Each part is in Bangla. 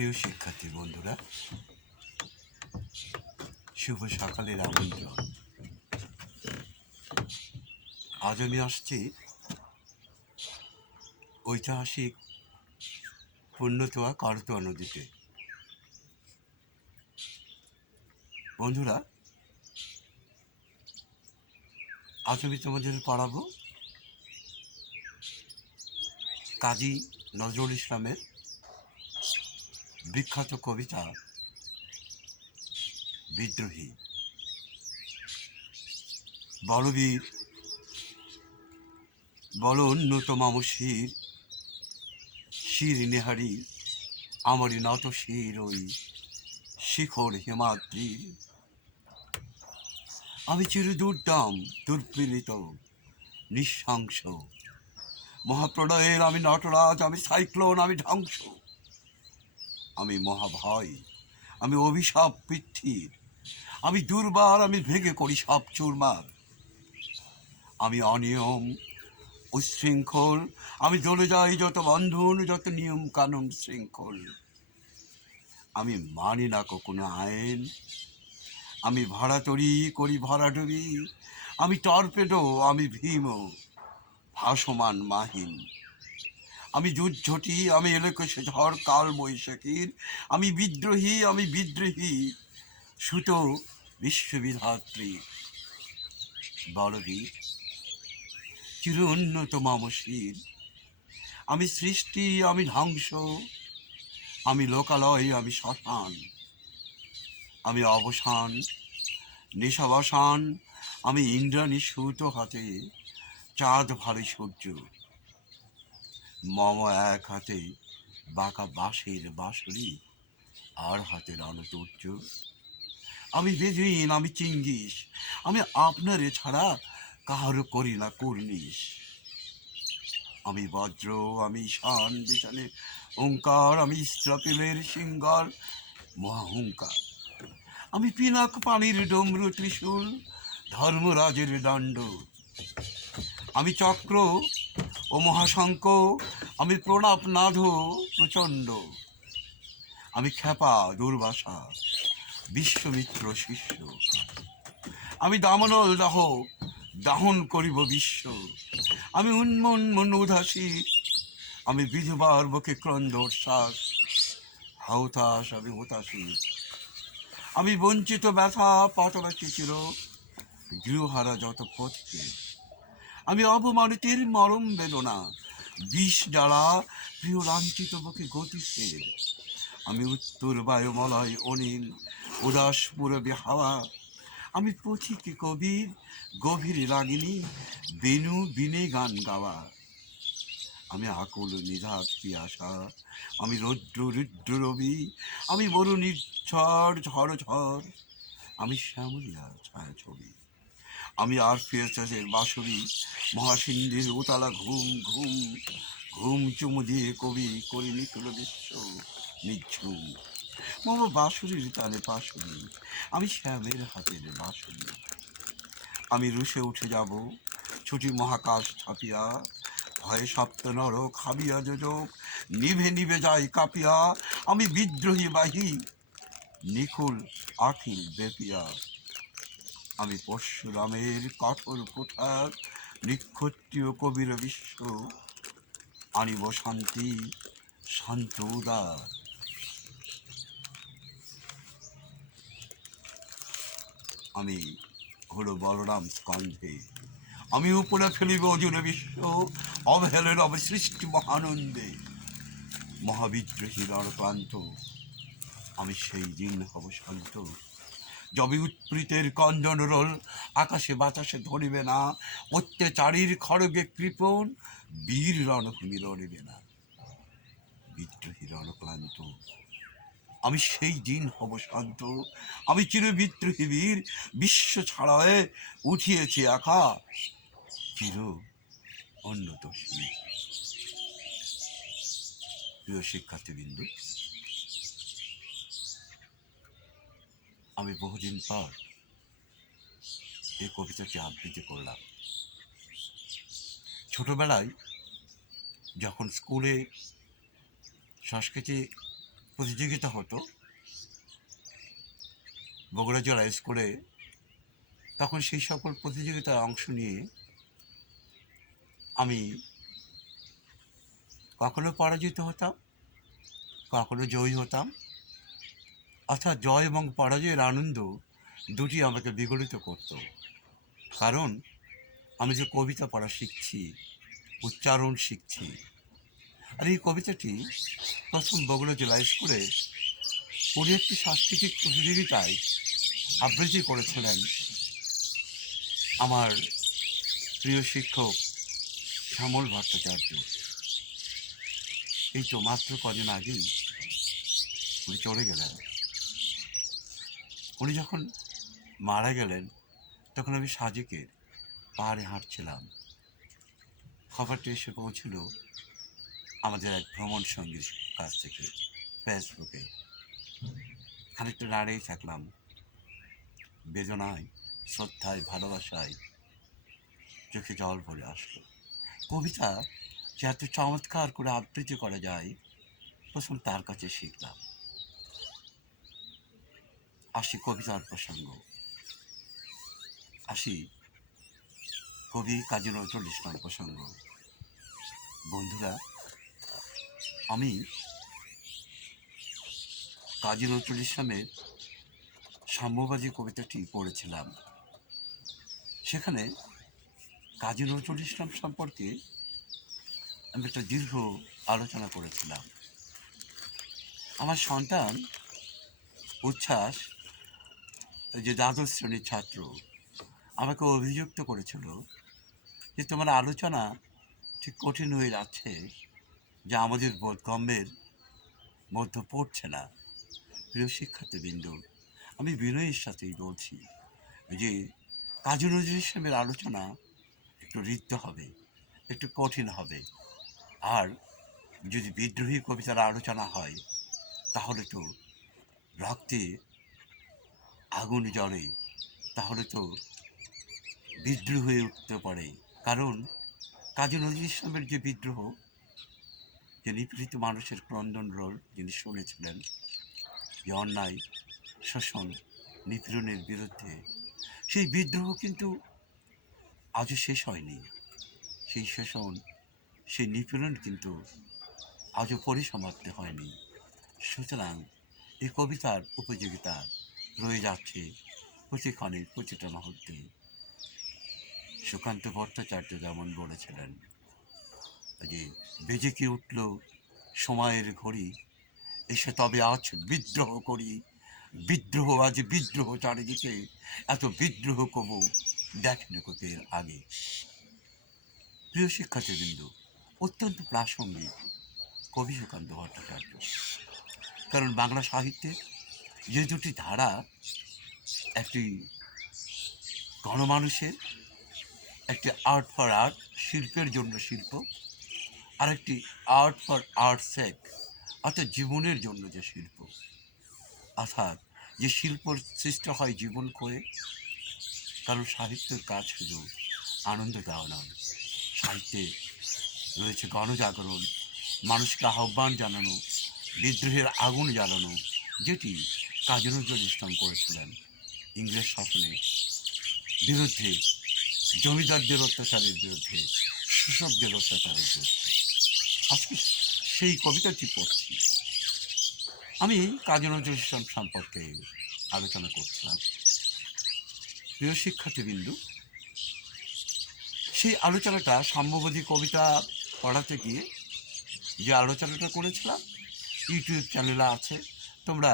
প্রিয় শিক্ষার্থী বন্ধুরা, শুভ সকালের আমন্ত্রণ। আজ আমি আসছি ঐতিহাসিক পুণ্যতোয়া করতোয়া নদীতে। বন্ধুরা, আজ আমি তোমাদের পড়াবো কাজী নজরুল ইসলামের বিখ্যাত কবিতা বিদ্রোহী। বলবীর বল অন্যতম শির, শির নেহারি আমারই নত শির ওই শিখর হিমাদ্রির। আমি চির দুর্দাম দুর্পীড়িত নিঃশংস, মহাপ্রলয়ের আমি নটরাজ, আমি সাইক্লোন, আমি ধ্বংস, আমি মহাভয়, আমি অভিশাপ পৃথ্বীর, আমি দুর্বার, আমি ভেঙে করি সব চুরমার। আমি অনিয়ম উশৃঙ্খল, আমি জ্বলে যাই যত বন্ধন, যত নিয়ম কানুন শৃঙ্খল। আমি মানি না কোনো আইন, আমি ভরাতরি করি ভরাডুবি, আমি টর্পেডো, আমি ভীম ভাসমান মাহিন। আমি যুদ্ধটি, আমি এলোকেশে ঝড় কাল বৈশাখীর, আমি বিদ্রোহী, আমি বিদ্রোহী সুত বিশ্ববিধাত্রী। বলবীর চির উন্নতম শির, আমি সৃষ্টি, আমি ধ্বংস, আমি লোকালয়, আমি শ্মশান, আমি অবসান নিশাবসান, আমি ইন্দ্রাণী সুত হাতে চাঁদ ভারী সূর্য, মম এক হাতে বাঁকা বাঁশের বাঁশরি, আর হাতে রণতুর্য। আমি বেদিন, আমি চিঙ্গিস, আমি আপনারে ছাড়া কাহারও করি না কুর্নিশ। আমি বজ্র, আমি ঈশান বিশানে ওঙ্কার, আমি ইস্রাফিলের সিঙ্গার মহাহুঙ্কার। আমি পিনাক পানির ডমরু ত্রিশূল, ধর্মরাজের দণ্ড। আমি চক্র ও মহাশঙ্খ, আমি প্রণাপ নাধ প্রচণ্ড। আমি খ্যাপা দুর্বাসা, বিশ্বমিত্র শিষ্য। আমি দামনল দাহ, দাহন করিব বিশ্ব। আমি উন্মন উদাসী, আমি বিধবার বুকে ক্রন্দর শ্বাস। হতাশ, আমি হতাশী, আমি বঞ্চিত ব্যথা পাতবাসী চির গৃহহারা যত পথকে। আমি অপমানিতের মরম বেদনা, বিষ জ্বালা প্রিয় লাঞ্ছিত বুকে গতিশীল। আমি উত্তর বায়ুমলয় অনিল, উদাস পুরবে হাওয়া। আমি পথিকে কবির, গভীর রাগিনী, বেনু বিনে গান গাওয়া। আমি আকুল নিধাত পিয়াসা, আমি রৌদ্র রুদ্র রবি, আমি বরুণীর ঝড় ঝড় ঝড়, আমি শ্যামলিয়া ছায়াছবি। আমি আর ফিয়াসের বাঁশরি, মহাসিন্ধির উতালা ঘুম ঘুম, ঘুম চুমু দিয়ে কবি করে নিখল বিশ্ব নিঝুম। মম বাঁশুরির তালে পাশুরি, আমি শ্যামের হাতের বাঁশুরি। আমি রুশে উঠে যাব ছুটি মহাকাশ ছাপিয়া, ভয়ে সপ্ত নর খাবিয়া যোজক, নিভে নিভে যায় কাঁপিয়া। আমি বিদ্রোহী বাহি, নিখুল আখিল বেপিয়া। আমি পরশুরামের কঠোর কোঠার, নিক্ষত্রিয় কবির বিশ্ব, আনিব শান্তি শান্ত উদার। আমি হলো বলরাম স্কন্ধে, আমি উপরে ফেলিব অজুনে বিশ্ব, অবহেলের অবসৃষ্টি মহানন্দে। মহাবিদ্রোহী রণক্লান্ত, আমি সেই দিন হব শান্ত, যবে উৎপীড়িতের কন্দন রোল আকাশে বাতাসে ধরিবে না, অত্যাচারীর খড়গে কৃপণ বীর রণভূমি লড়িবে না। বিদ্রোহী রণক্লান্ত, আমি সেই দিন হব শান্ত, আমি চির বিদ্রোহী বীর, বিশ্ব ছাড়ায় উঠিয়েছি আকাশ চির উন্নত শির। প্রিয় শিক্ষার্থীবৃন্দ, আমি বহুদিন পর এই কবিতাটি আবৃত্তি করলাম। ছোটবেলায় যখন স্কুলে সংস্কৃতি প্রতিযোগিতা হতো বগুড়া জেলা স্কুলে। তখন সেই সকল প্রতিযোগিতায় অংশ নিয়ে আমি কখনো পরাজিত হতাম, কখনো জয়ী হতাম। অর্থাৎ জয় এবং পরাজয়ের আনন্দ দুটি আমাকে বিগলিত করত। কারণ আমি যে কবিতা পড়া শিখছি, উচ্চারণ শিখছি। আর এই কবিতাটি প্রথম বগুড়া জেলা স্কুলে কোনো একটি সাংস্কৃতিক প্রতিযোগিতায় আবৃত্তি করেছিলেন আমার প্রিয় শিক্ষক শ্যামল ভট্টাচার্য। এই তো মাত্র কদিন আগেই উনি চলে গেলেন। উনি যখন মারা গেলেন তখন আমি সাজেকের পাহাড়ে হাঁটছিলাম। খবরটি এসে পৌঁছল আমাদের এক ভ্রমণ সঙ্গীর কাছ থেকে ফেসবুকে। খানিকটা দাঁড়িয়েই থাকলাম, বেদনায়, শ্রদ্ধায়, ভালোবাসায় চোখে জল ভরে আসলো। কবিতা যে এত চমৎকার করে আবৃত্তি করা যায় প্রথম তার কাছে শিখলাম। আসি কবিতার প্রসঙ্গ, আসি কবি কাজী নজরুল ইসলাম প্রসঙ্গ। বন্ধুরা, আমি কাজী নজরুল ইসলামের সাম্যবাদী কবিতাটি পড়েছিলাম। সেখানে কাজী নজরুল ইসলাম সম্পর্কে আমি একটা দীর্ঘ আলোচনা করেছিলাম। আমার সন্তান উচ্ছ্বাস, যে দ্বাদশ শ্রেণীর ছাত্র, আমাকে অভিযুক্ত করেছিল যে তোমার আলোচনা ঠিক কঠিন হয়ে যাচ্ছে, যা আমাদের বোধগম্যের মধ্যে পড়ছে না। প্রিয় শিক্ষার্থীবৃন্দ, আমি বিনয়ের সাথেই বলছি যে কাজী নজরুল ইসলামের আলোচনা একটু ঋদ্ধ হবে, একটু কঠিন হবে। আর যদি বিদ্রোহী কবিতার আলোচনা হয় তাহলে তো রক্তে আগুন জ্বলে, তাহলে তো বিদ্রোহ হয়ে উঠতে পারে। কারণ কাজী নজরুল ইসলামের যে বিদ্রোহ, যে নিপীড়িত মানুষের ক্রন্দন রোল যিনি শুনেছিলেন, যে অন্যায়, শোষণ, নিপীড়নের বিরুদ্ধে, সেই বিদ্রোহ কিন্তু আজও শেষ হয়নি। সেই শোষণ, সেই নিপীড়ন কিন্তু আজও পরিসমাপ্তি হয়নি। সুতরাং এই কবিতার উপযোগিতা রয়ে যাচ্ছে প্রতিক্ষণের প্রতিটা মুহূর্তে। সুকান্ত ভট্টাচার্য যেমন বলেছিলেন যে বেজে কি উঠল সময়ের ঘড়ি, এসে তবে আজ বিদ্রোহ করি। বিদ্রোহ আজ বিদ্রোহ চারিদিকে, এত বিদ্রোহ কবু দেখেনি কোপের আগে। প্রিয় শিক্ষার্থীবৃন্দ, অত্যন্ত প্রাসঙ্গিক কবি সুকান্ত ভট্টাচার্য। কারণ বাংলা সাহিত্যে যে দুটি ধারা, একটি গণমানুষের, একটি আর্ট ফর আর্ট, শিল্পের জন্য শিল্প, আর একটি আর্ট ফর আর্ট সেক, অর্থাৎ জীবনের জন্য যে শিল্প। অর্থাৎ যে শিল্প সৃষ্টি হয় জীবন করে। কারণ সাহিত্যের কাজ শুধু আনন্দ দেওয়া নয়, সাহিত্যে রয়েছে গণজাগরণ, মানুষকে আহ্বান জানানো, বিদ্রোহের আগুন জ্বালানো, যেটি কাজী নজরুল ইসলাম করেছিলেন ইংরেজ শাসনের বিরুদ্ধে, জমিদারদের অত্যাচারের বিরুদ্ধে, শোষকদের অত্যাচারের বিরুদ্ধে। আজকে সেই কবিতাটি পড়ছি। আমি কাজী নজরুল ইসলাম সম্পর্কে আলোচনা করছিলাম। প্রিয় শিক্ষার্থীবৃন্দ, সেই আলোচনাটা সাম্যবাদী কবিতা পড়াতে গিয়ে যে আলোচনাটা করেছিলাম ইউটিউব চ্যানেলে আছে, তোমরা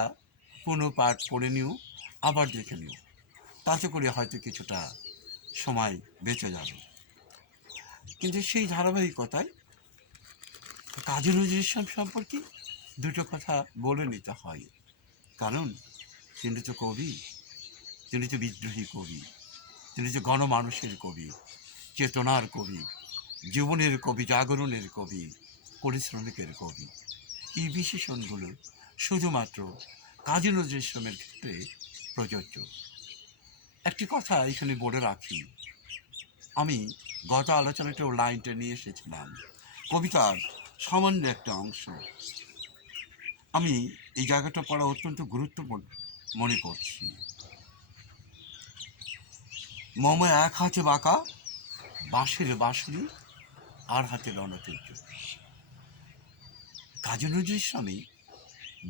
পুনঃ পাঠ পড়ে নিও, আবার দেখে নিও। তাতে করে হয়তো কিছুটা সময় বেঁচে যাবে। কিন্তু সেই ধারাবাহিকতায় কাজী নজরুল ইসলাম সম্পর্কে দুটো কথা বলে নিতে হয়। কারণ তিনি তো কবি, তিনি তো বিদ্রোহী কবি, তিনি তো গণমানুষের কবি, চেতনার কবি, জীবনের কবি, জাগরণের কবি, পরিশ্রমিকের কবি। এই বিশেষণগুলো শুধুমাত্র কাজী নজরুল ইসলামের ক্ষেত্রে প্রযোজ্য। একটি কথা এখানে বলে রাখি, আমি গত আলোচনাতেও লাইনটা নিয়ে এসেছিলাম, কবিতার সামান্য একটা অংশ। আমি এই জায়গাটা পড়া অত্যন্ত গুরুত্বপূর্ণ মনে করছি। মম এক হাতে বাঁকা বাঁশের বাঁশরি, আর হাতে রণতৈর্য। কাজী নজরুল ইসলামই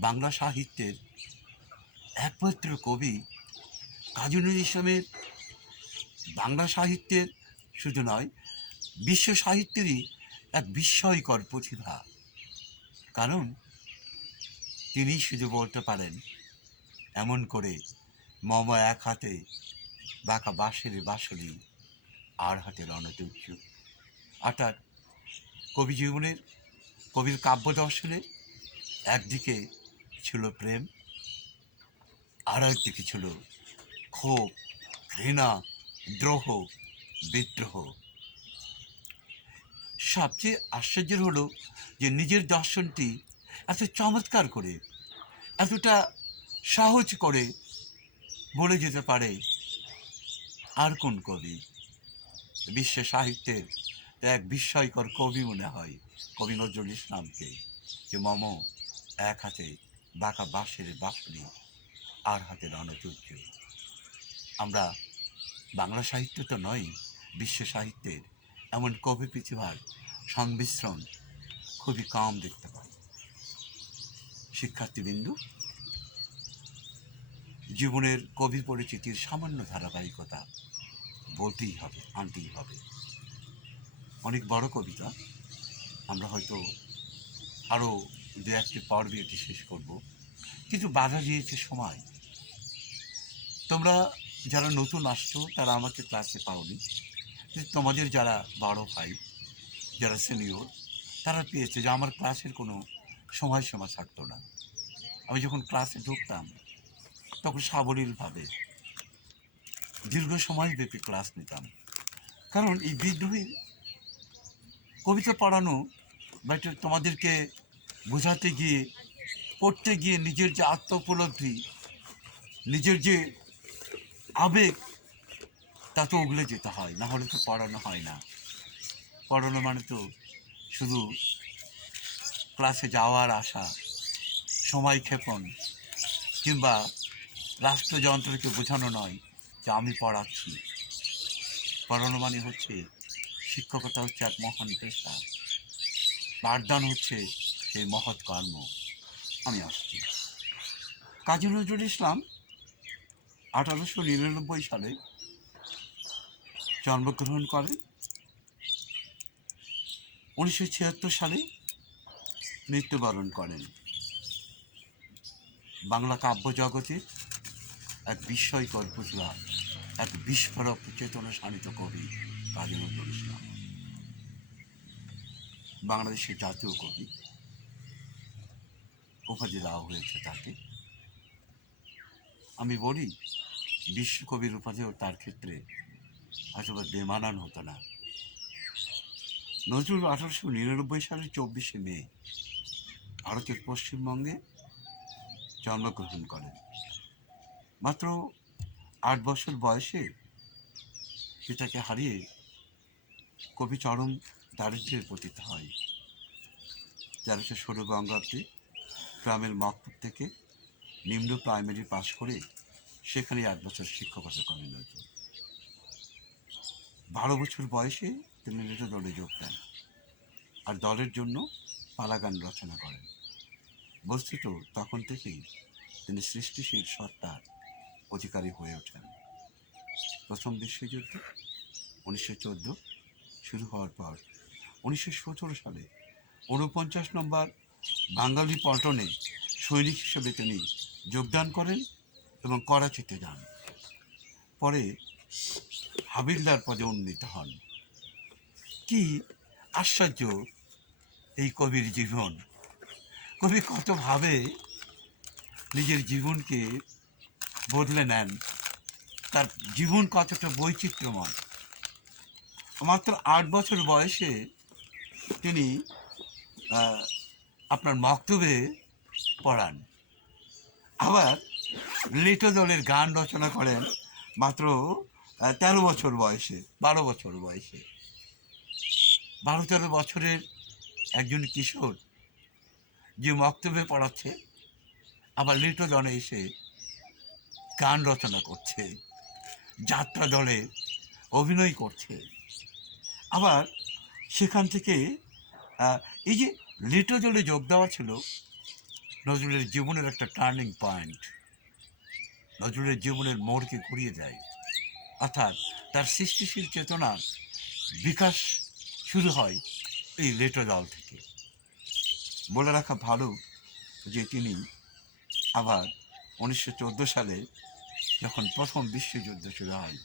বাংলা সাহিত্যের একমাত্র কবি। কাজী নজরুল ইসলামের বাংলা সাহিত্যের শুধু নয়, বিশ্ব সাহিত্যেরই এক বিস্ময়কর প্রতিভা। কারণ তিনি শুধু বলতে পারেন এমন করে, মম এক হাতে বাঁকা বাঁশের বাঁশরি, আর হাতে রণতৈর্য। অর্থাৎ কবি জীবনের, কবির কাব্য দর্শনের একদিকে ছিল প্রেম, আর একদিকে ছিল ক্ষোভ, ঘৃণা, দ্রোহ, বিদ্রোহ। সবচেয়ে আশ্চর্যের হলো যে নিজের দর্শনটি এত চমৎকার করে, এতটা সহজ করে বলে যেতে পারে আর কোন কবি? বিশ্ব সাহিত্যের এক বিস্ময়কর কবি মনে হয় কবি নজরুল ইসলামকে, যে মম এক হাতে বাঁকা বাঁশের বাঁশরি, আর হাতে রণতৈর্য। আমরা বাংলা সাহিত্য তো নয়, বিশ্ব সাহিত্যের এমন কবি প্রতিভার সংমিশ্রণ খুবই কম দেখতে পাই। শিক্ষার্থীবৃন্দ, জীবনের কবি পরিচিতির সামান্য ধারাবাহিকতা বলতেই হবে, আনতেই হবে। অনেক বড় কবিতা, আমরা হয়তো আরও দু একটি পর্বে এটি শেষ করব, কিন্তু বাধা দিয়েছে সময়। তোমরা যারা নতুন আসছো তারা আমাকে ক্লাসে পাওনি, কিন্তু তোমাদের যারা বড় ভাই, যারা সিনিয়র, তারা পেয়েছে যে আমার ক্লাসের কোনো সময়সীমা থাকতো না। আমি যখন ক্লাসে ঢুকতাম তখন সাবলীলভাবে দীর্ঘ সময়ব্যাপী ক্লাস নিতাম। কারণ এই বিদ্রোহী কবিতা পড়ানো বা এটা তোমাদেরকে বোঝাতে গিয়ে, পড়তে গিয়ে নিজের যে আত্ম উপলব্ধি, নিজের যে আবেগ, তা তো উগলে যেতে হয়, না হলে তো পড়ানো হয় না। পড়ানো মানে তো শুধু ক্লাসে যাওয়ার আশা, সময় ক্ষেপণ, কিংবা রাষ্ট্রযন্ত্রকে বোঝানো নয় যে আমি পড়াচ্ছি। পড়ানো মানে হচ্ছে, শিক্ষকতা হচ্ছে এক মহান পেশা, পাঠদান হচ্ছে সেই মহৎ কর্ম। আমি আসছি। কাজী নজরুল ইসলাম 1899 সালে জন্মগ্রহণ করেন। 1976 সালে মৃত্যুবরণ করেন। বাংলা কাব্য জগতে এক বিস্ময়কর প্রতিভা, এক বিস্ফোরক চেতনা শানিত কবি কাজী নজরুল ইসলাম। বাংলাদেশের জাতীয় কবি উপাধি দেওয়া হয়েছে তাকে। আমি বলি, বিশ্বকবির উপাধিও তার ক্ষেত্রে হয়তো বেমানান হতো না। নজরুল 1899 সালের 24শে মে ভারতের পশ্চিমবঙ্গে জন্মগ্রহণ করেন। মাত্র 8 বছর বয়সে পিতাকে হারিয়ে কবি চরম দারিদ্র্যের পতিত হয়। 1316 বঙ্গাব্দে গ্রামের মকপুর থেকে নিম্ন প্রাইমারি পাশ করে সেখানে 1 বছর শিক্ষকতা করেন নজরুল। 12 বছর বয়সে তিনি নেতা দলে যোগ দেন আর দলের জন্য পালাগান রচনা করেন। বস্তুত তখন থেকেই তিনি সৃষ্টিশীল সত্তার অধিকারী হয়ে ওঠেন। প্রথম বিশ্বযুদ্ধ 1914 শুরু হওয়ার পর 1917 সালে 49 নম্বর বাঙালি পল্টনে সৈনিক হিসেবে তিনি যোগদান করেন এবং করাচিতে যান। পরে হাবিলদার পদে উন্নীত হন। কি আশ্চর্য এই কবির জীবন! কবি কতভাবে নিজের জীবনকে বদলে নেন, তার জীবন কতটা বৈচিত্র্যময়। মাত্র 8 বছর বয়সে তিনি আপনার মক্তবে পড়ান, আবার লিটো দলের গান রচনা করেন মাত্র 13 বছর বয়সে, 12 বছর বয়সে। 12-13 বছরের একজন কিশোর যে মক্তবে পড়াচ্ছে, আবার লিটো দলে এসে গান রচনা করছে, যাত্রা দলে অভিনয় করছে। আবার সেখান থেকে এই যে লিটো দলে যোগ দেওয়া ছিল নজরুলের জীবনের একটা টার্নিং পয়েন্ট, নজরুলের জীবনের মোড়কে ঘুরিয়ে দেয়। অর্থাৎ তার সৃষ্টিশীল চেতনার বিকাশ শুরু হয় এই লিটো দল থেকে। বলে রাখা ভালো যে তিনি আবার 1914 সালে যখন প্রথম বিশ্বযুদ্ধ শুরু হয়,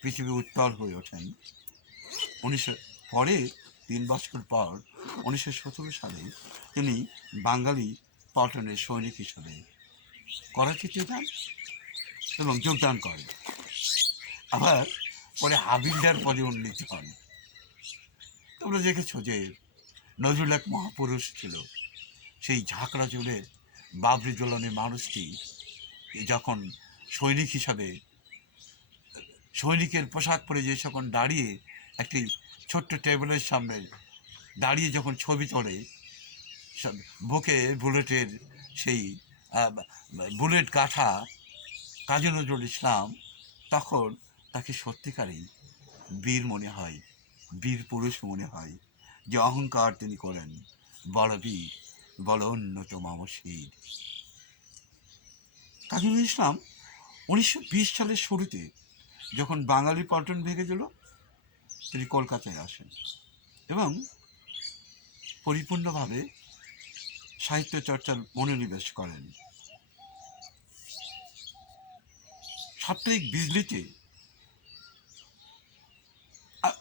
পৃথিবী উত্তাল হয়ে ওঠেন, পরে 3 বছর পর 1917 সালে তিনি বাঙালি পল্টনের সৈনিক হিসেবে করাচিতে যান এবং যোগদান করেন। আবার পরে হাবিলদার পদে উন্নীত হন। তোমরা দেখেছো যে নজরুল এক মহাপুরুষ ছিল। সেই ঝাঁকড়া চুলের বাবরি দোলনের মানুষটি যখন সৈনিক হিসাবে সৈনিকের পোশাক পরে যে যখন দাঁড়িয়ে একটি ছোট্ট টেবিলের সামনে দাঁড়িয়ে যখন ছবি তোলে, বুকে বুলেটের সেই বুলেট কাঠা কাজী নজরুল ইসলাম, তখন তাকে সত্যিকারই বীর মনে হয়, বীর পুরুষ মনে হয়। যে অহংকার তিনি করেন, বড় বীর, বড় অন্যতম শির। কাজী নজরুল ইসলাম 1920 সালের শুরুতে যখন বাঙালি পল্টন ভেঙে গেল, তিনি কলকাতায় আসেন এবং পরিপূর্ণভাবে সাহিত্য চর্চার মনোনিবেশ করেন। সাপ্তাহিক বিজলিতে,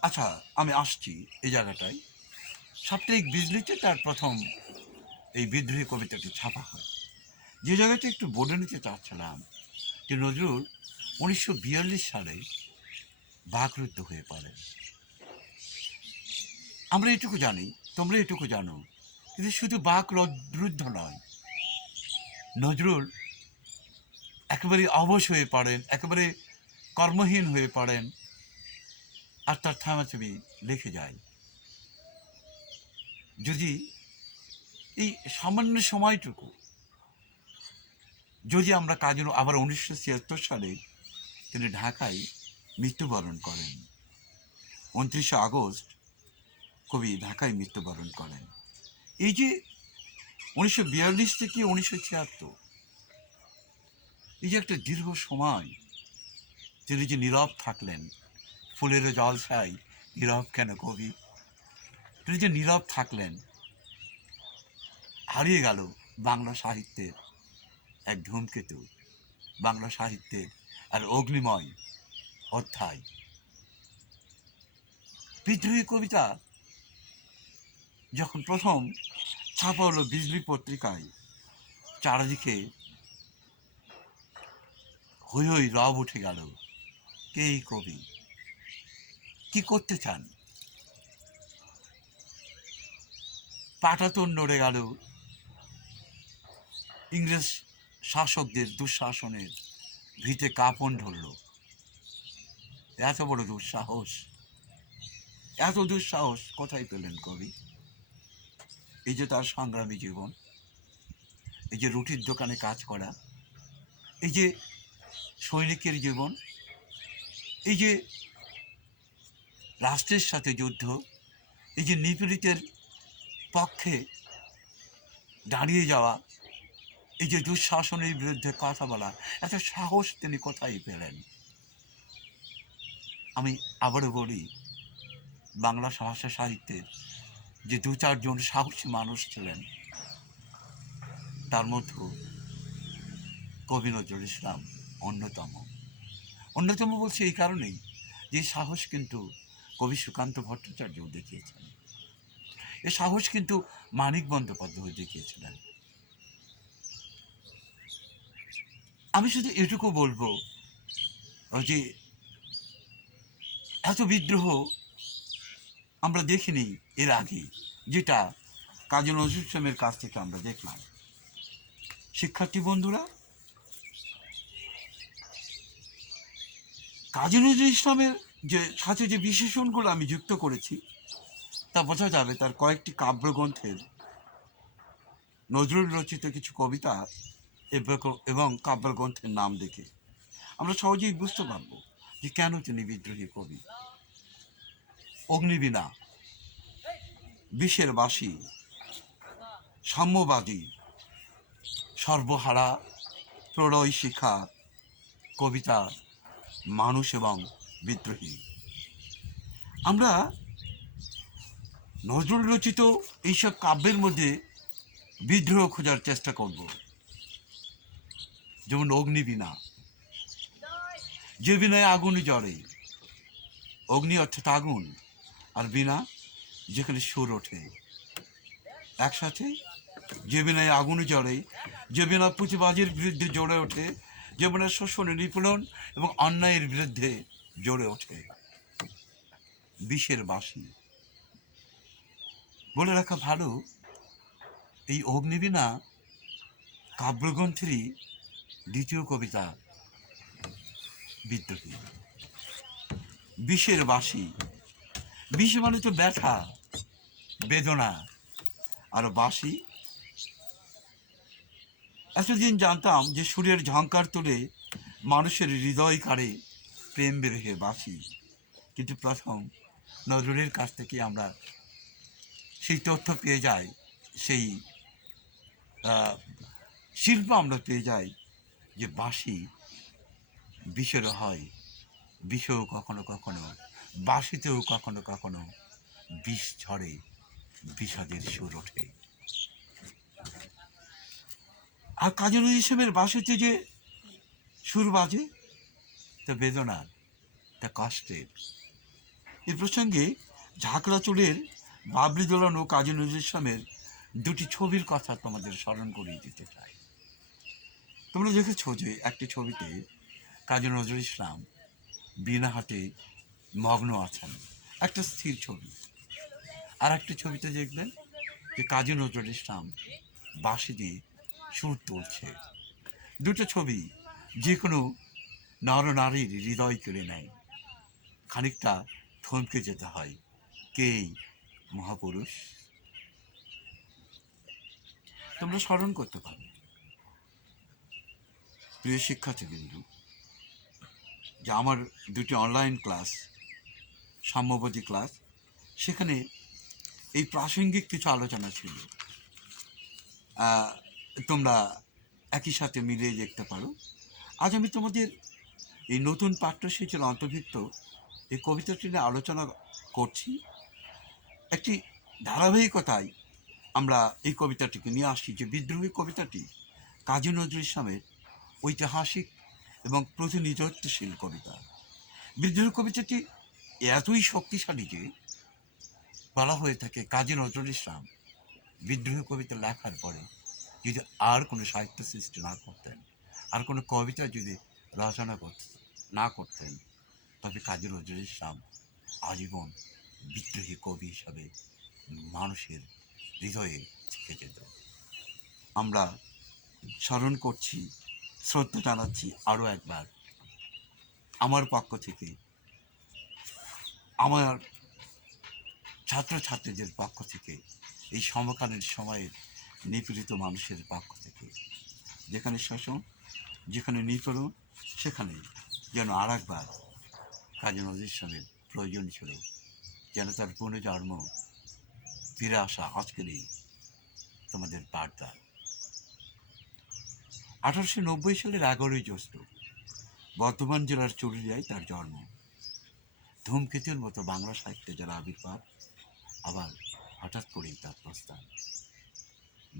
আচ্ছা আমি আসছি এই জায়গাটায়, সাপ্তাহিক বিজলিতে তার প্রথম এই বিদ্রোহী কবিতাটি ছাপা হয়। যে জায়গাটা একটু বলে নিতে চাচ্ছিলাম যে নজরুল 1942 সালে বাকরুদ্ধ হয়ে পড়েন। আমরা এটুকু জানি, তোমরা এটুকু জানো, কিন্তু শুধু বাকরুদ্ধ নয়, নজরুল একেবারে অবশ হয়ে পড়েন, একেবারে কর্মহীন হয়ে পড়েন, আর তার থামাছবি লিখে যায়। যদি এই সামান্য সময়টুকু যদি আমরা আবার 1976 সালে তিনি ঢাকায় মৃত্যুবরণ করেন। 29 আগস্ট কবি ঢাকায় মৃত্যুবরণ করেন। এই যে 1942 থেকে 1976, এই যে একটা দীর্ঘ সময় তিনি যে নীরব থাকলেন, ফুলের জলসায় নীরব কেন কবি, তিনি যে নীরব থাকলেন, হারিয়ে গেল বাংলা সাহিত্যের এক ধূমকেতু, বাংলা সাহিত্যের আর অগ্নিময় অধ্যায়। বিদ্রোহী কবিতা যখন প্রথম ছাপা হলো বিজলি পত্রিকায়, চারিদিকে হই হই রব উঠে গেল। কে এই কবি, কি করতে চান? পাটাতন নড়ে গেল ইংরেজ শাসকদের দুঃশাসনের ভিতে কাঁপন ধরল। এত বড় দুঃসাহস, এত দুঃসাহস কোথায় পেলেন কবি? এই যে তার সংগ্রামী জীবন, এই যে রুটির দোকানে কাজ করা, এই যে সৈনিকের জীবন, এই যে রাষ্ট্রের সাথে যুদ্ধ, এই যে নিপীড়িতের পক্ষে দাঁড়িয়ে যাওয়া, এই যে দুঃশাসনের বিরুদ্ধে কথা বলা, এত সাহস তিনি কোথায় পেলেন? আমি আবারও বলি, বাংলা ভাষা সাহিত্যের যে 2-4 জন সাহসী মানুষ ছিলেন, তার মধ্যে কবি নজরুল ইসলাম অন্যতম। অন্যতম বলছি এই কারণেই যে সাহস কিন্তু কবি সুকান্ত ভট্টাচার্যও দেখিয়েছেন, এ সাহস কিন্তু মানিক বন্দ্যোপাধ্যায় দেখিয়েছিলেন। আমি শুধু এটুকু বলবো যে এত বিদ্রোহ আমরা দেখিনি এর আগে, যেটা কাজী নজরুল ইসলামের কাছ থেকে আমরা দেখলাম। শিক্ষার্থী বন্ধুরা, কাজী নজরুল ইসলামের যে সাথে যে বিশেষণগুলো আমি যুক্ত করেছি, তা বোঝা যাবে তার কয়েকটি কাব্যগ্রন্থের নজরুল রচিত কিছু কবিতা এবং কাব্যগ্রন্থের নাম দেখে আমরা সহজেই বুঝতে পারব যে কেন তিনি বিদ্রোহী কবি। অগ্নিবীণা, বিষের বাসী, সাম্যবাদী, সর্বহারা, প্রলয় শিখা কবিতা, মানুষ এবং বিদ্রোহী। আমরা নজরুল রচিত এইসব কাব্যের মধ্যে বিদ্রোহ খোঁজার চেষ্টা করব। যেমন অগ্নিবীণা, যে বীণায় আগুন জ্বলে, অগ্নি অর্থাৎ আগুন, আর বীণা যেখানে সুর ওঠে একসাথে। যে বীণায় আগুন জ্বলে, যে বীণা পুঁথিবাজির বিরুদ্ধে জ্বলে ওঠে, যে বীণা শোষণের নিপীড়ন এবং অন্যায়ের বিরুদ্ধে জ্বলে ওঠে। বিষের বাসী, বলে রাখা ভালো, এই অগ্নিবীণা কাব্যগ্রন্থেরই দ্বিতীয় কবিতা বিদ্রোহী। বিষের বাসী, বিষ মানে তো ব্যথা, বেদনা, আর বাসি। এতদিন জানতাম যে সুরের ঝঙ্কার তুলে মানুষের হৃদয় কাড়ে প্রেম বিরহে বাসি, কিন্তু প্রথম নজরুলের কাছ থেকে আমরা সেই তথ্য পেয়ে যাই, সেই শিল্প আমরা পেয়ে যাই যে বাঁশি বিষেরও হয়, বিষেও কখনো কখনো, বাঁশিতেও কখনো কখনো বিষ ঝরে, বিষাদের সুর ওঠে। আর কাজী নজরুল ইসলামের বাঁশিতে যে সুর বাজে, তা বেদনার, তা কষ্টের। এ প্রসঙ্গে ঝাঁকড়া চুলের বাবলি দোলানো কাজী নজরুল ইসলামের দুটি ছবির কথা তোমাদের স্মরণ করিয়ে দিতে চাই। তোমরা দেখেছ যে একটি ছবিতে কাজী নজরুল ইসলাম বীণা হাতে মগ্ন আছেন, একটা স্থির ছবি। আর একটি ছবিতে দেখবেন যে কাজী নজরুল ইসলাম বাঁশি দিয়ে সুর তুলছে। দুটো ছবি যে কোনো নরনারীর হৃদয় কেড়ে নেয়, খানিকটা থমকে যেতে হয়, কে এই মহাপুরুষ? তোমরা স্মরণ করতে পারো প্রিয় শিক্ষার্থীবৃন্দ, যে আমার দুটি অনলাইন ক্লাস, সাম্যবাদী ক্লাস, সেখানে এই প্রাসঙ্গিক কিছু আলোচনা ছিল। তোমরা একই সাথে মিলিয়ে দেখতে পারো। আজ আমি তোমাদের এই নতুন পাঠ্যসূচির অন্তর্ভুক্ত এই কবিতাটি নিয়ে আলোচনা করছি। একটি ধারাবাহিকতায় আমরা এই কবিতাটিকে নিয়ে আসছি, যে বিদ্রোহী কবিতাটি কাজী নজরুল ইসলামের ঐতিহাসিক এবং প্রতিনিধিত্বশীল কবিতা। বিদ্রোহী কবিতাটি এতই শক্তিশালী যে বলা হয়ে থাকে কাজী নজরুল ইসলাম বিদ্রোহী কবিতা লেখার পরে যদি আর কোনো সাহিত্য সৃষ্টি না করতেন, আর কোনো কবিতা যদি রচনা না করতেন, তবে কাজী নজরুল ইসলাম আজীবন বিদ্রোহী কবি হিসাবে মানুষের হৃদয়ে থেকে যেত। আমরা স্মরণ করছি, শ্রদ্ধা জানাচ্ছি আরও একবার আমার পক্ষ থেকে, আমার ছাত্রছাত্রীদের পক্ষ থেকে, এই সমকালীন সময়ের নিপীড়িত মানুষের পক্ষ থেকে। যেখানে শোষণ, যেখানে নিপীড়ন, সেখানে যেন আর একবার কাজী নজরুল ইসলামের প্রয়োজন ছিল, যেন তার পুনর্জন্ম ফিরে আসা আজকেরই তোমাদের বার্তা। 1890 সালের 11ই জ্যৈষ্ঠ বর্ধমান জেলার চুরুলিয়ায় তার জন্ম। ধূমকেতুর মতো বাংলা সাহিত্যে যার আবির্ভাব, আবার হঠাৎ করেই তার প্রস্থান।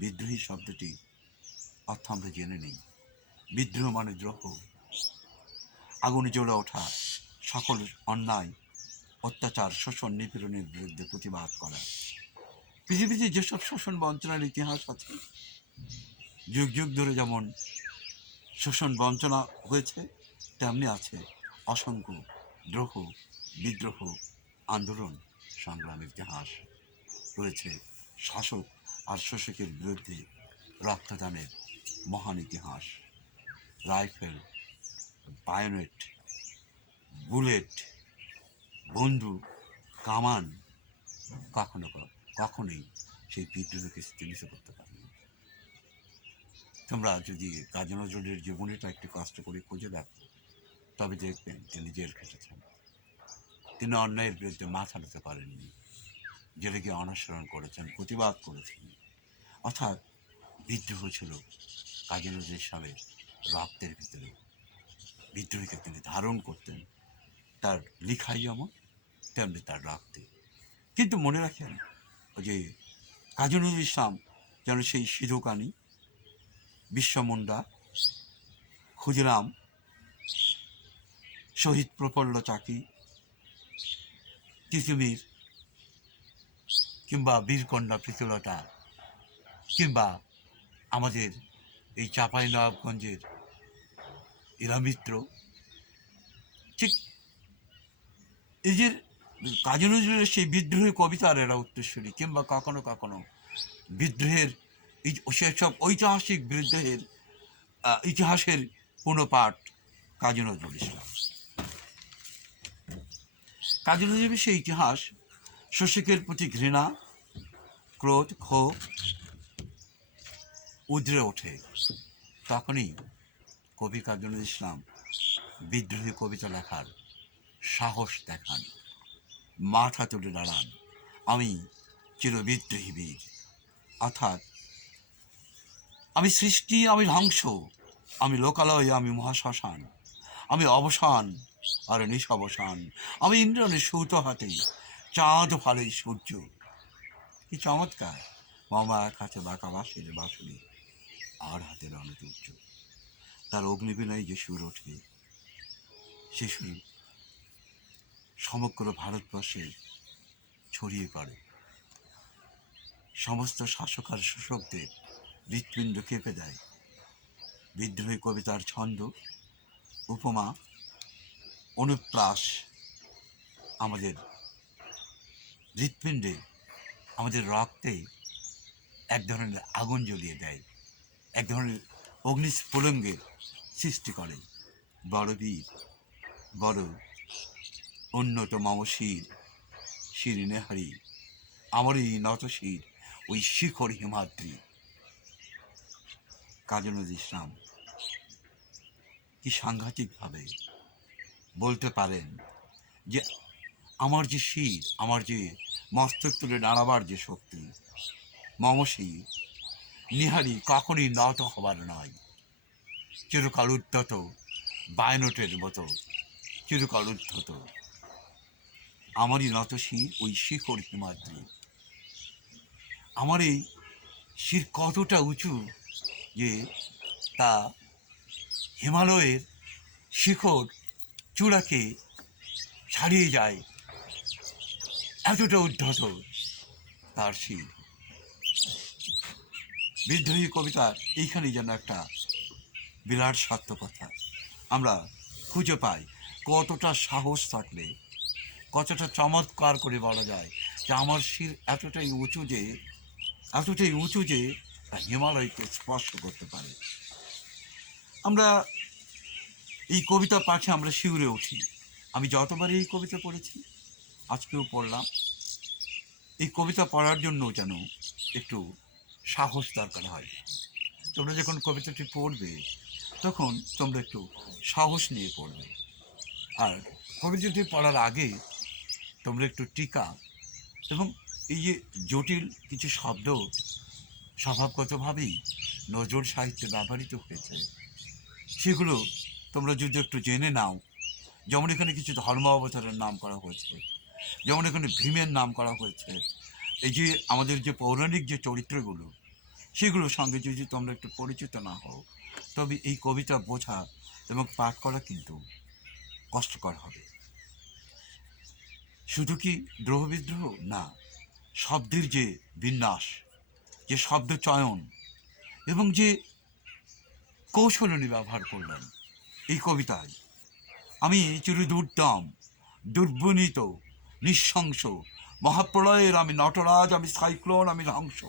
বিদ্রোহী শব্দটি অর্থ আমরা জেনে নেই। বিদ্রোহ মানে দ্রোহ, আগুনে জ্বলে ওঠা, সকল অন্যায়, অত্যাচার, শোষণ, নিপীড়নের বিরুদ্ধে প্রতিবাদ করা। পৃথিবীতে যেসব শোষণ বঞ্চনার ইতিহাস আছে, যুগ যুগ ধরে যেমন শোষণ বঞ্চনা হয়েছে, তেমনি আছে অসংখ্য দ্রোহ, বিদ্রোহ, আন্দোলন, সংগ্রামের ইতিহাস রয়েছে। শাসক আর শোষকের বিরুদ্ধে রক্তদানের মহান ইতিহাস। রাইফেল, বায়োনেট, বুলেট, বন্দুক, কামান কখনোই সেই বিদ্রোহকে স্তিমিত করতে পারেনি। তোমরা যদি কাজী নজরুলের জীবনীটা একটু কষ্ট করে খুঁজে দেখো, তবে দেখবেন তিনি জেল খেটেছেন। তিনি অন্যায়ের বিরুদ্ধে মাথা দিতে পারেননি, জেলে গিয়ে অনশন করেছেন, প্রতিবাদ করেছেন। অর্থাৎ বিদ্রোহ ছিল কাজী নজরুল ইসলামের রক্তের ভিতরে। বিদ্রোহীকে তিনি ধারণ করতেন, তার লিখাই যেমন তেমনি তার রক্তে। কিন্তু মনে রাখেন যে কাজী নজরুল ইসলাম যেন সেই সিধুকানি, বিশ্বমুন্ডা, ক্ষুদিরাম, শহীদ প্রফুল্ল চাকি, তিতুমির, কিংবা বীরকন্যা প্রীতিলতা, কিংবা আমাদের এই চাঁপাইনবাবগঞ্জের ইরামিত্র, ঠিক এই যে কাজী নজরুলের সেই বিদ্রোহী কবিতার এরা উত্তরসূরি, কিংবা কখনো কখনো বিদ্রোহের সেসব ঐতিহাসিক বিদ্রোহের ইতিহাসের পুনঃপাঠ কাজী নজরুল ইসলাম। কাজী নজরুলের সেই ইতিহাস শোষকের প্রতি ঘৃণা, ক্রোধ, ক্ষোভ উদ্রে ওঠে। তখনই কবি কাজী নজরুল ইসলাম বিদ্রোহী কবিতা লেখার সাহস দেখান, মাথা তুলে দাঁড়ান, আমি চিরবিদ্রোহী বীর। অর্থাৎ আমি সৃষ্টি, আমি ধ্বংস, আমি লোকালয়, আমি মহাশ্মশান, আমি অবসান আর নিঃসবসান, আমি ইন্দ্রনের সৌত হাতে, চাঁদ ফালে সূর্য। কি চমৎকার! মামা এক হাতে বাঁকা বাঁশের বাঁশুরি, আর হাতে রণদূর্য। তার অগ্নিবীণায় যে সুর ওঠে, সে সুর সমগ্র ভারতবর্ষে ছড়িয়ে পড়ে। সমস্ত শাসক আর শোষকদের হৃৎপিণ্ড কেঁপে দেয়। বিদ্রোহী কবিতার ছন্দ, উপমা, অনুপ্রাস আমাদের হৃৎপিণ্ডে, আমাদের রক্তে এক ধরনের আগুন জ্বলিয়ে দেয়, এক ধরনের অগ্নিস্ফুলঙ্গের সৃষ্টি করে। বড় বীর, বড় উন্নত মম শির, শির নেহারি আমারই নত শির, ওই শিখর হিমাদ্রি। কাজী নজরুল ইসলাম কি সাংঘাতিকভাবে বলতে পারেন যে আমার যে শির, আমার যে মস্তক তুলে দাঁড়াবার যে শক্তি, মম শির নিহারি কখনই নত হবার নয়, চিরকাল উদ্ধত বায়নটের মতো, চিরকাল উদ্ধত আমারই নত শির, ওই শিখর হিমাদ্রি। আমার এই শির কতটা উঁচু যে তা হিমালয়ের শিখর চূড়াকে ছাড়িয়ে যায়, এতটা উদ্ধত তার শির। বিদ্রোহী কবিতার এইখানেই যেন একটা বিরাট সত্য কথা আমরা খুঁজে পাই। কতটা সাহস থাকলে, কতটা চমৎকার করে বলা যায় যে আমার শির এতটাই উঁচু যে তা হিমালয়কে স্পর্শ করতে পারে। আমরা এই কবিতা পাঠে আমরা শিউরে উঠি। আমি যতবারই এই কবিতা পড়েছি, আজকেও পড়লাম। এই কবিতা পড়ার জন্য যেন একটু সাহস দরকার হয়। তোমরা যখন কবিতাটি পড়বে তখন তোমরা একটু সাহস নিয়ে পড়বে। আর কবিতাটি পড়ার আগে তোমরা একটু টিকা এবং এই যে জটিল কিছু শব্দ স্বভাবগতভাবেই নজরুল সাহিত্যে ব্যবহৃত হয়েছে, সেগুলো তোমরা যদি একটু জেনে নাও। যেমন এখানে কিছু ধর্ম অবতারের নাম করা হয়েছে, যেমন এখানে ভীমের নাম করা হয়েছে। এই যে আমাদের যে পৌরাণিক যে চরিত্রগুলো, সেগুলোর সঙ্গে যদি তোমরা একটু পরিচিত না হও, তবে এই কবিতা বোঝা এবং পাঠ করা কিন্তু কষ্টকর হবে। শুধু কি দ্রোহ বিদ্রোহ না, শব্দের যে বিন্যাস, যে শব্দ চয়ন এবং যে কৌশলনী ব্যবহার করলেন এই কবিতায়। আমি চিরদুর্দম, দুর্বনীত, নৃশংস, মহাপ্রলয়ের আমি নটরাজ, আমি সাইক্লোন, আমি ধ্বংস,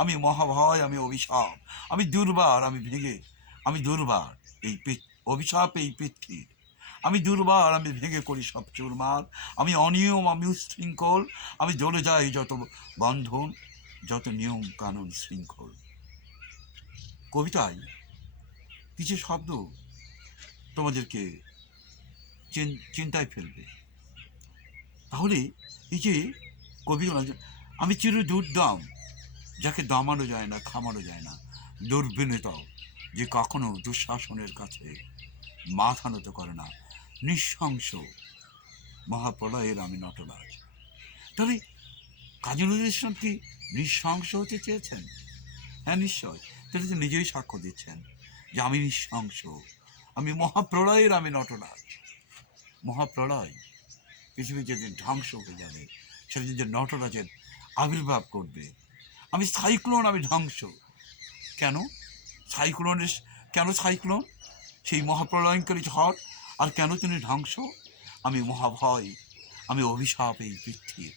আমি মহাভয়, আমি অভিশাপ, আমি দুর্বার, আমি দুর্বার এই অভিশাপ এই পৃথিবীর, আমি দুর্বার, আমি ভেঙে করি সব চুরমার, আমি অনিয়ম, আমি উশৃঙ্খল, আমি জ্বলে যাই যত বন্ধন, যত নিয়ম কানুন শৃঙ্খল। কবিতায় কিছু শব্দ তোমাদেরকে চিন্তায় ফেলবে। তাহলে এই যে কবি বলেন, আমি চির দুর্দম, যাকে দমানো যায় না, থামানো যায় না, দুর্বিনীত, যে কখনো দুঃশাসনের কাছে মাথা নত করে না, নৃশংস, মহাপ্রলয়ের আমি নটরাজ। তাহলে কাজী নজরুল ইসলাম কি নৃশংস হতে চেয়েছেন? হ্যাঁ, নিশ্চয়। তিনি তো নিজেই সাক্ষ্য দিচ্ছেন যে আমি নৃশংস, আমি মহাপ্রলয়ের আমি নটরাজ। মহাপ্রলয়, পৃথিবী যেদিন ধ্বংস হয়ে যাবে, সেদিন যে নটরাজের আবির্ভাব করবে। আমি সাইক্লোন, আমি ধ্বংস। কেন সাইক্লোনের, কেন সাইক্লোন? সেই মহাপ্রলয়ঙ্কারী ঝড়। আর কেন তিনি ধ্বংস? আমি মহাভয়, আমি অভিশাপ এই পৃথিবীর।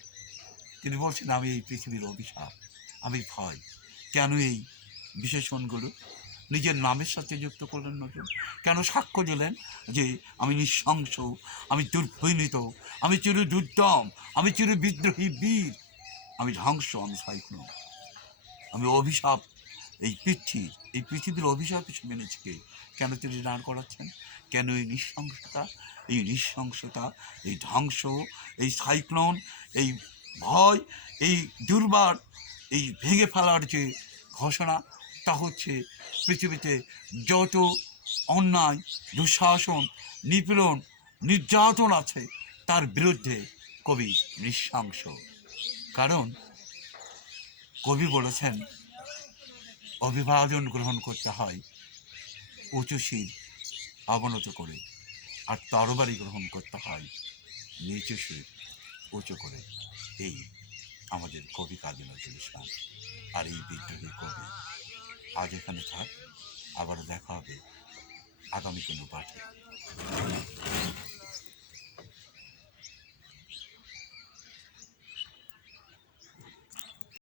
তিনি বলছেন আমি এই পৃথিবীর অভিশাপ, আমি ভয়। কেন এই বিশেষণগুলো নিজের নামের সাথে যুক্ত করলেন নজরুল? কেন সাক্ষ্য দিলেন যে আমি নৃশংস, আমি দুর্বিনীত, আমি চির দুর্দম, আমি চির বিদ্রোহী বীর, আমি ধ্বংস, আমি সাইক্লোন, আমি অভিশাপ এই পৃথিবীর অভিশাপ হিসেবে নিজেকে কেন তিনি দাঁড় করাচ্ছেন? কেন এই নৃশংসতা, এই নৃশংসতা, এই ধ্বংস, এই সাইক্লোন, এই ভয়, এই দুর্বার, এই ভেঙে ফেলার যে ঘোষণা, তা হচ্ছে পৃথিবীতে যত অন্যায়, দুঃশাসন, নিপীড়ন, নির্যাতন আছে, তার বিরুদ্ধে কবি নৃশংস। কারণ কবি বলেছেন অভিবাদন গ্রহণ করতে হয় উঁচু শির অবনত করে, আর তরবারি গ্রহণ করতে হয় নিচু শির উঁচু করে। এই আমাদের কবি কাজী নজরুল ইসলাম। আর এই বিদ্রোহী কবি আজ এখানে থাক, আবার দেখা হবে আগামী কোনো পাঠে।